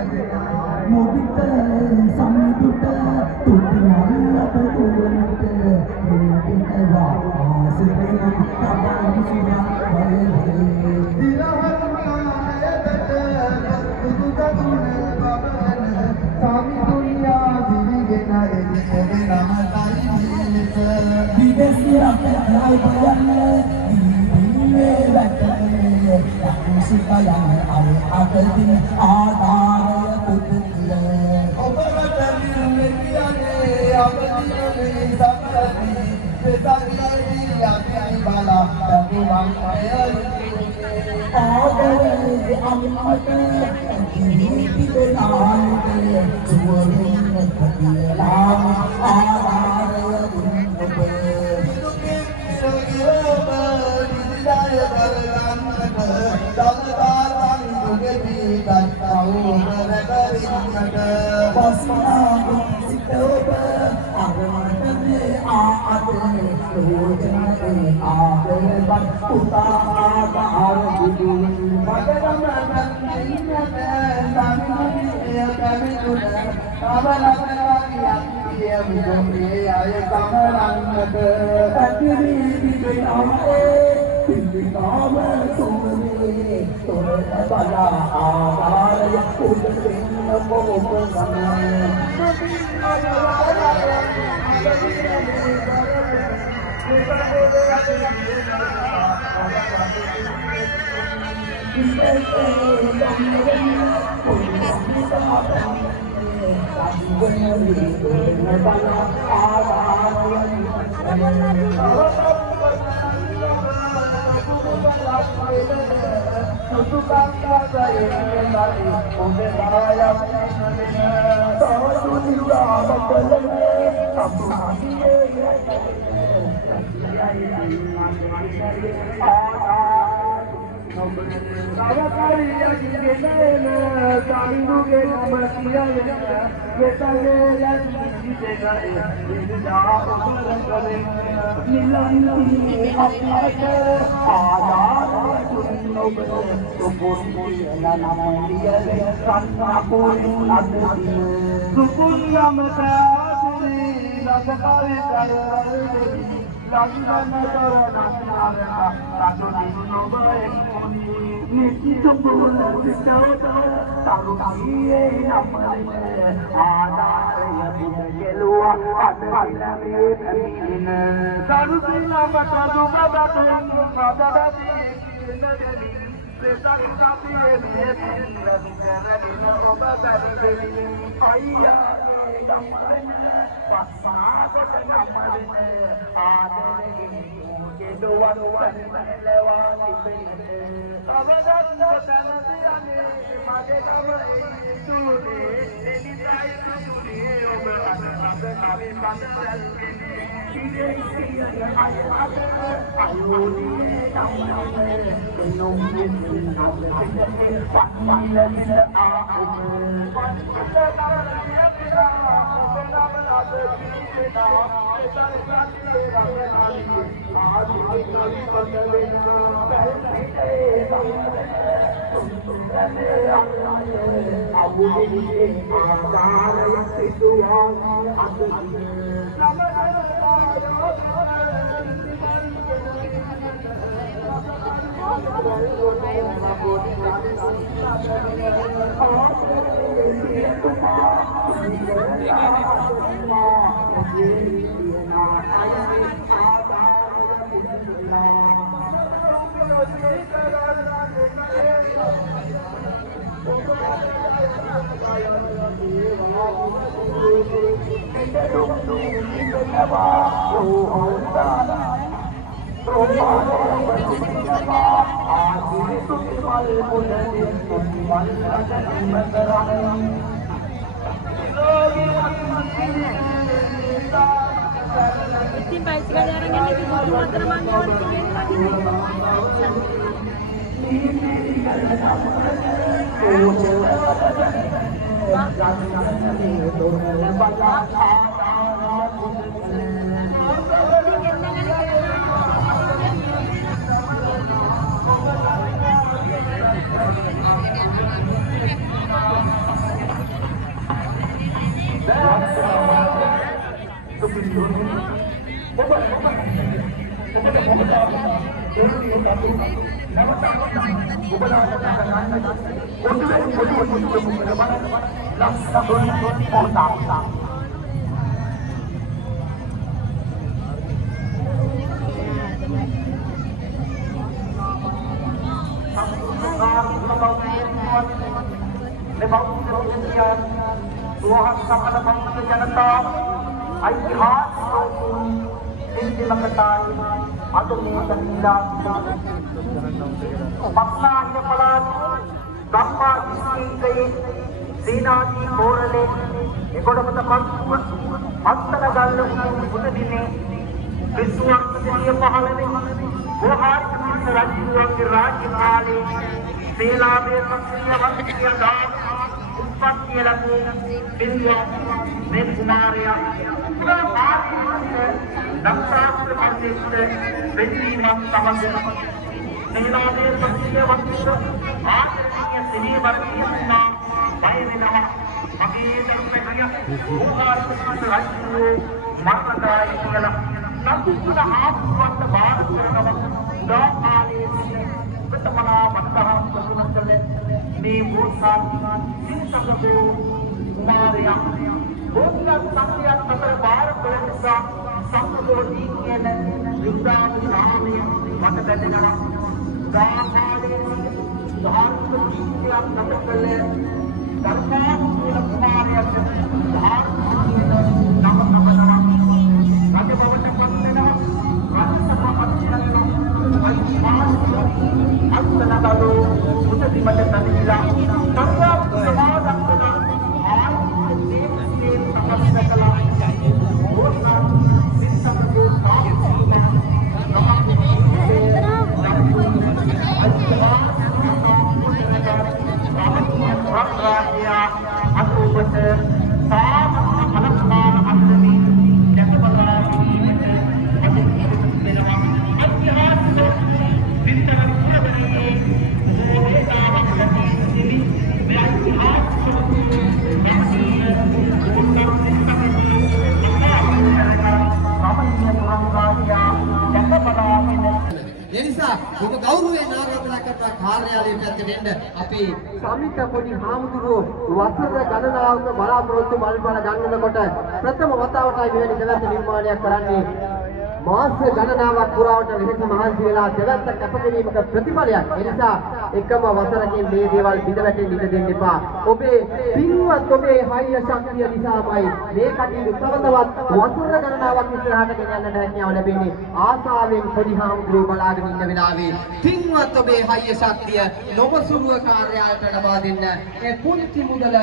මුදිත සම්දුත තුති මල්ලට දුරට මෙන්නවා ආසිරෙන් තබන සිනා වලේ දිලහත් කායයට බුදුත ගුණ බබන සාමි දුනියා දිවිගෙන එදිනෙ නම තයිලෙස විදේශියට ආයතනයේ දිවිනේ වැටේ යකුසිකයන් අගදින් ආධාරය පුදුල ඔබට නිර්ලෙකියනේ අවදිනේ සමරති පෙතගියයි යති බලා දකුවන් අයලුනේ ආදරේ අම්මට කිවිති දෙනාන්තේ සුවරින් කපියලා ආධාරය දුන් ඔබේ දුකේ සගිරම නිදාය බලන්නට සමතාරන් දුකේ දක්වෝ කරගරින්නට පස්නාගු සිතෝබ අරමතනේ ආතේ යෝජනාවේ ආදරවත් පුතා ආකාර දුදු මගරම නන්දිනත සම්මුතිය කමිතුන අවලකරාගියක් විදුමේ අය කමරන්නට පැතිරි දිගාමේ පිළිකාම සුමනේ තොරත බලා ආකාරය උදෙන්න කොහොම සමය Itim baik sekali orang ini di bawah termanggil Tuhan sama bangsa janata ऐतिहासिक हिंदी मकताई अदमी तंगीला पटना के पलाद गंगा जिसकी गई सेना की बोरले एकोडमत पंतु भक्तन गल्ल उददिने विश्ववर्तनीय पहलने गोहार राज्यों के राज्यपाले सेला में सक्रिय वंशीय दान उत्पत्ति लगे बिंदु में कुमारिया नक्षत्र मंदिर बिंदी मत समझ सेना में सक्रिय वंश आदरणीय श्री वर्गीय भयविना मगेदर में गया गोहार राज्यों मर्मदाई केला नंदुन आत्मवंत भारत दाले वितमना बंदहा सुनचले ने मूर्खा सिंसगो कुमारिया गोपिया संख्या सतर बार प्रवेशा संगोदी केले युद्धान नामे मतदना दाले धार्मिक नीतिया नमकले सरकार कुमारिया धार्मिक नमकना राज्य भवन पत्तेना राज्यसभा पत्तेना अस्तनगलो उदति मत तनिला सर्व समाज अंगना आज देव से तपस्या कला घोषणा सिंसको राज्य अतुपत साम फलस्कार अंगनी එනිසා ඔබ ගෞරවයෙන් ආරාධනා කරන කාර්යාලයට ඇතුළට එන්න අපි සමිත පොඩි හාමුදුරුවෝ වසර ගණනාවක බලාපොරොත්තු මල්පල ගන්නකොට ප්‍රථම වතාවටයි මෙවැනි දෙවැත්ත නිර්මාණයක් කරන්නේ මාස ගණනාවක් පුරාවට වෙහෙස මහන්සි වෙලා දෙවැත්ත කැපකිරීමක ප්‍රතිඵලයක්. ඒ නිසා එකම වසරකින් මේ දේවල් බිඳ වැටෙන්න ඉඩ දෙන්න එපා. ඔබේ පින්වත් ඔබේ හයිය ශක්තිය නිසාමයි මේ කටයුතු තවතවත් වසර ගණනාවක් ඉස්සරහට ගෙන යන්නට හැකියාව ලැබෙන්නේ. ආසාවෙන් පොඩි හාමුදුරුවෝ බලාගෙන ඉන්න වෙලාවේ පින්වත් ඔබේ හයිය ශක්තිය නොමසුරුව කාර්යාලයට ලබා දෙන්න ඒ පුංචි මුදල